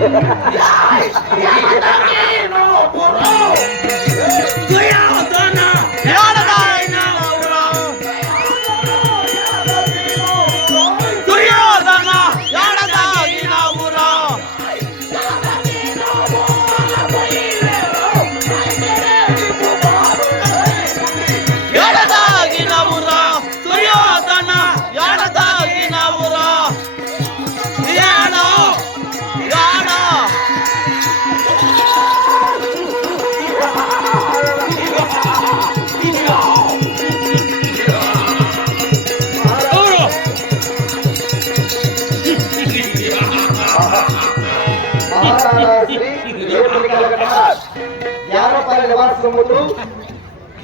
Yeah! యారపల్లి నివాసములు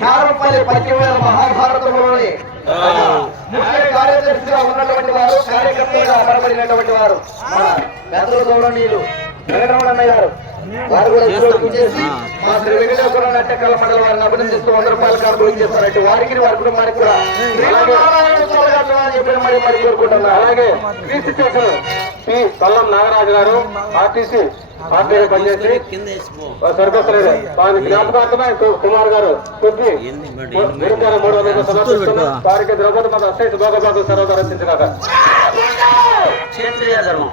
యారపల్లి పశ్చిమ మహాభారతంలోని ముఖ్య కార్యదర్శిగా ఉన్నటువంటి వారు కార్యకర్తలుగా అమరబడినటువంటి వారు మన పెద్దల గౌరవనీయులు వెంకటరమణ గారు. వారు కూడా చేసి మా శ్రీ వెంకటేశ్వర మండలి వారిని అభినందిస్తూ వంద రూపాయల కార్డు ఇచ్చేస్తారంటే వారికి వారి కుటుంబానికి కూడా. శ్రీమన్నారాయణ స్వామి గారు అని చెప్పి మరి మరి కోరుకుంటున్నా. అలాగే క్రీస్తు స్టేషన్ పి తల్లం నాగరాజు గారు ఆర్టీసీ పార్టీ పనిచేసి సరిపోతలేదు వారి జ్ఞాపకార్థమే కుమార్ గారు కొద్ది గురుగారు మూడు వందల సమర్పిస్తున్నాం వారికి ద్రౌపది మాత అస్థై సుభాగబాబు సర్వదా రచించినాక క్షేత్రీయ ధర్మం.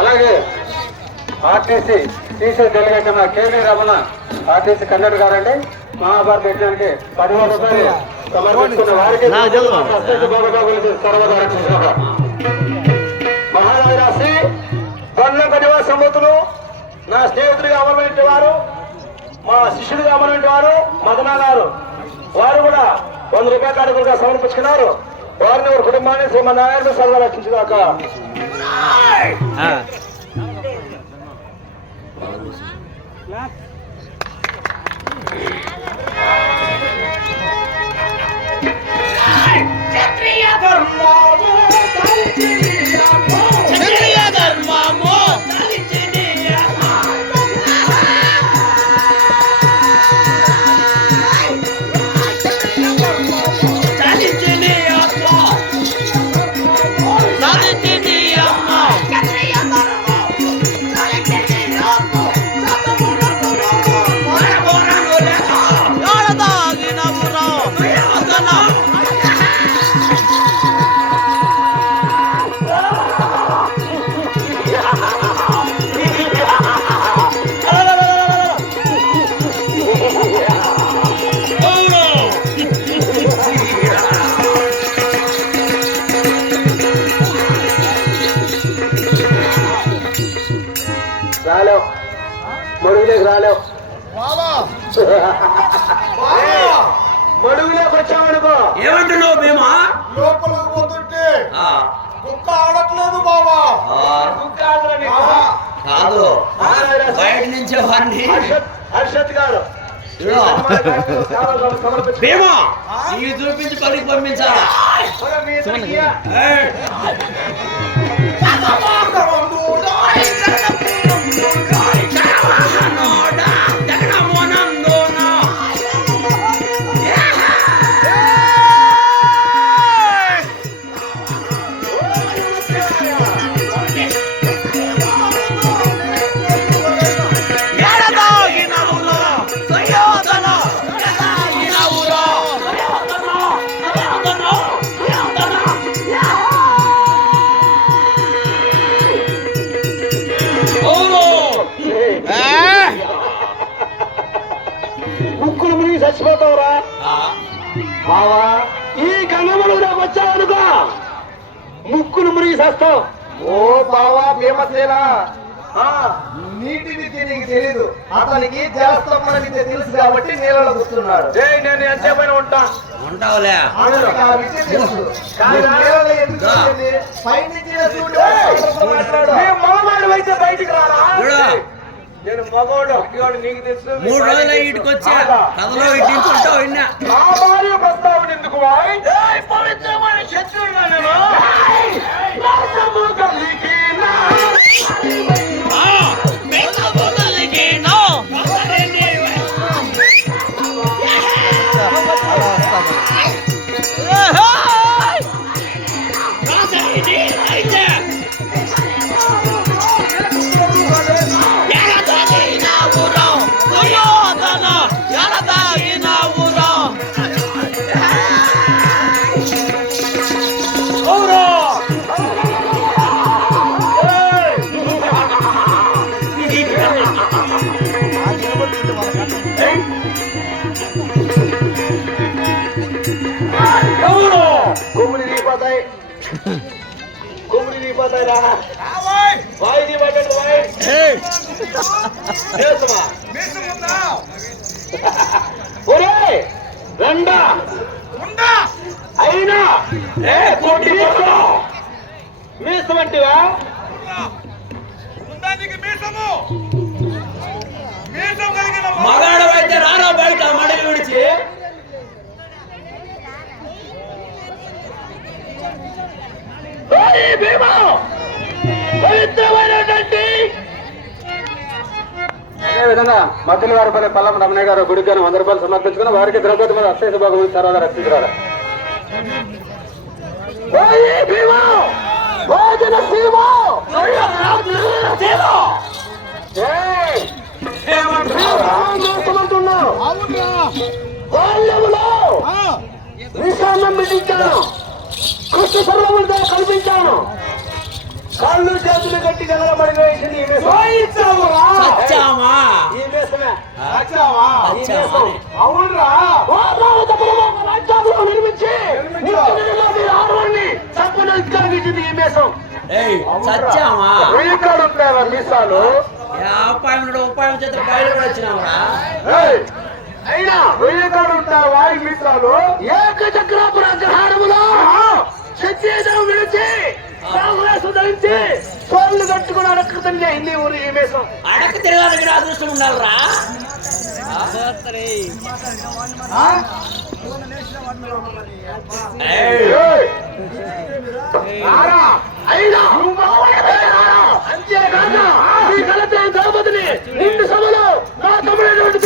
అలాగే RTC TC delegation KV Ramana RTC Kannada గారండి. మహాభారత యజ్ఞానికి పదివేల రూపాయలు సమర్పించుకున్న వారికి మహారాజరాశ్రీ గొల్ల సమ్మతులు నా స్నేహితుడిగా అమరమైన వారు మా శిష్యుడిగా అమరమైన వారు మదన గారు. వారు కూడా వంద రూపాయల కానుకలుగా సమర్పించుకున్నారు. వారిని వారి కుటుంబాన్ని శ్రీమన్నారాయణ సర్వ రక్షించుగాక క్షత్రియ మడుగులోకి రాలేవు. మడుగులోకి వచ్చామనుకో ఏమంటున్నావు భీమా? లోపలికి పోతుంటే ఆ, కుక్క ఆడట్లేదు బాబా ఆ, కాదు. బయట నుంచి వాడిని. హర్షత్ గారు. భీమా చూపించి పనికి పంపించాలా? బావా ఈ గంగమ్మలు వచ్చావనుకో ముక్కును మురిగి చేస్తావు ఓ బావా భీమసేన. ఆ, నీటి విద్య నీకు తెలీదు. అతనికి జలస్తంభన విద్య తెలుసు కాబట్టి నీళ్ళలో కూర్చున్నాడు. నేను ఎంతసేపైనా ఉంటా. ఉంటావులే. పైనుంచి మాట్లాడు. అయితే బయటికి రారా? మూడు రోజులు ఇటుకు వచ్చా? కథలో ఇట్టించుకుంటావు విన్నా పవిత్రమైన వాయ్ వాయిది పట్టండి ఒరే రండా. అయినా. ఏ కోటి మీసం అయితే రారా బయట అదేవిధంగా వారి పల్లె పల్లం రమణయ్య గారు గుడికి గాను వంద రూపాయలు సమర్పించుకుని వారికి ద్రౌపది మీద అక్షయ భాగం తర్వాత రక్షించారు సర్వములతో కల్పించాను. కళ్ళు చేతులు అవునరా? నిర్మించి ఆడవాడిని ఈ మేసం. మీసాలు. ఏ ఉపాయం ఉపాయం చేత బయట వచ్చినావురా? ఏయ్, అయినా మీసాలు ఏకచక్రాపుర గ్రహణములో సత్యేదం ధరించి సోర్లు కట్టుకుని అడక్కతండి హిందీ ఊరు ఈ మేసం అడక తిరగడానికి నా అదృష్టం ఉండాలిరా. ద్రౌపదిని నిండు సభలో తమ్ముడైనటువంటి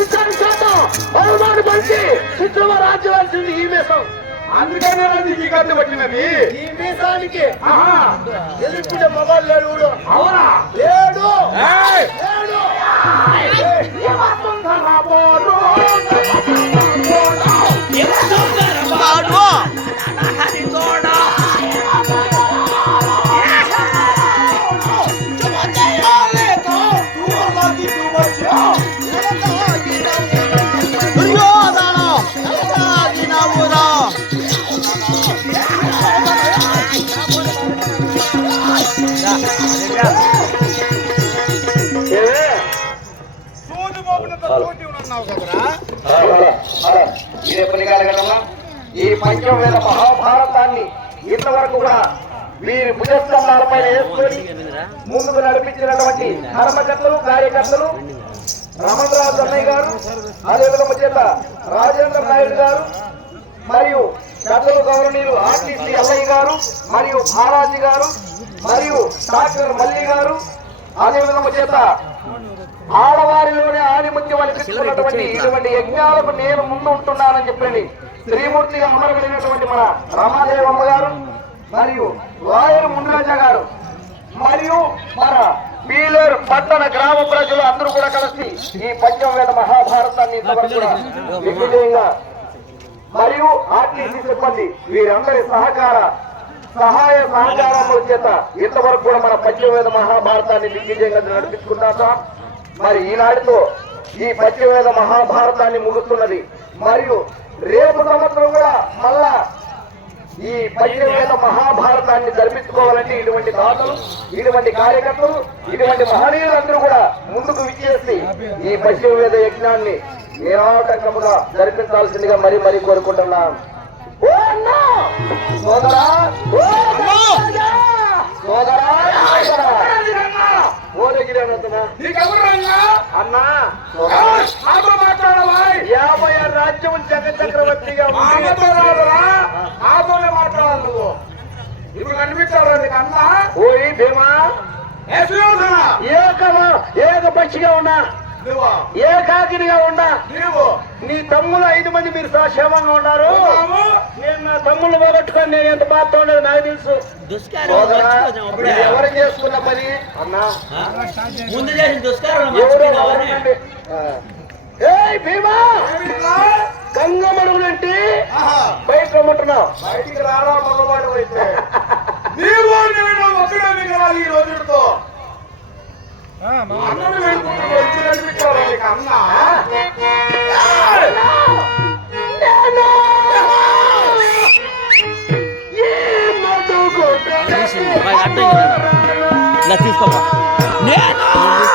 చిత్రమ రాజ్యవలసింది ఈ మేసం అందుకనే ఈ గడ్డ పట్టినది. ఈ మీసానికి ఎదుర్కొంటే మగవాళ్ళు లేడు. అవునా? లేడు. ఏయ్! లేడు. ఇదే పని కాలగలమా ఈ పంచవేద మహాభారతాన్ని ఇంతవరకు కూడా వీరి భుజస్కంధాల పైన వేసుకొని ముందుకు నడిపించినటువంటి ధర్మకర్తలు కార్యకర్తలు రమణరాజు అన్నయ్య గారు అదేవిధంగా చేత రాజేంద్ర నాయుడు గారు మరియు పెద్దలు గౌరవనీయులు ఆర్టీసీ అన్నయ్య గారు మరియు బాలాజీ గారు మరియు డాక్టర్ మల్లి గారు అదేవిధంగా చేత ఆడవారిలోనే ఆధిపత్యం అనిపిస్తున్నటువంటి ఇటువంటి యజ్ఞాలకు నేను ముందు ఉంటున్నానని చెప్పండి శ్రీమూర్తిగా అమరబడినటువంటి మన రమాదేవమ్మ గారు మరియు లాయర్ మున్రాజా గారు. మరియు మన పీలేరు పట్టణ గ్రామ ప్రజలు అందరూ కూడా కలిసి ఈ పంచమవేద మహాభారతాన్ని ఇంతవరకు కూడా దిగ్విజయంగా మరియు ఆర్టీసీ సిబ్బంది వీరందరి సహకార సహాయ సహకారముల చేత ఇంతవరకు కూడా మన పంచవేద మహాభారతాన్ని దిగ్విజయంగా నడిపించుకుంటాం. మరి ఈనాటితో ఈ పంచవేద మహాభారతాన్ని ముగుస్తున్నది. మరియు రేపు సంవత్సరం కూడా మళ్ళా ఈ పద్దెనిమిది మహాభారతాన్ని జరిపించుకోవాలంటే ఇటువంటి దాతలు ఇటువంటి కార్యకర్తలు ఇటువంటి మహనీయులందరూ కూడా ముందుకు విచ్చేసి ఈ పశ్చిమ వేద యజ్ఞాన్ని నిరాటకముగా జరిపించాల్సిందిగా మరీ మరీ కోరుకుంటున్నాం! సోదరా సోదరా! ఓ దగ్గర అన్నతనా? నీకెవరు రంగా అన్నా. మాట్లాడవా యాభై ఆరు రాజ్యం జగ చక్రవర్తిగా ఉంది. మామతో రాదురా. నాతోనే మాట్లాడాలి నువ్వు. ఇప్పుడు కనిపించావు నీకు అన్నా? ఓయ్ భీమా. ఏకమా ఏకపక్షిగా ఉన్నా. ఏకాకినిగా ఉన్నా. నీ తమ్ములు ఐదు మంది మీరు క్షేమంగా ఉన్నారు? నేను నా తమ్ముళ్ళు పోగొట్టుకొని నేను ఎంత బాధ ఉండదు నాకు తెలుసు. ఎవరు చేసుకున్న పని? అన్నా? ముందు చేసిన దుష్కారం భీమా? గంగమడుగులంటే బయట రమ్మంటున్నావు. బయటికి రారా మగవాడు అయితే. నీవు నేను ఒకడే మిగలాలి ఈ రోజుతో. అన్నను నీకు అన్నా. తీసుకోపా నేను?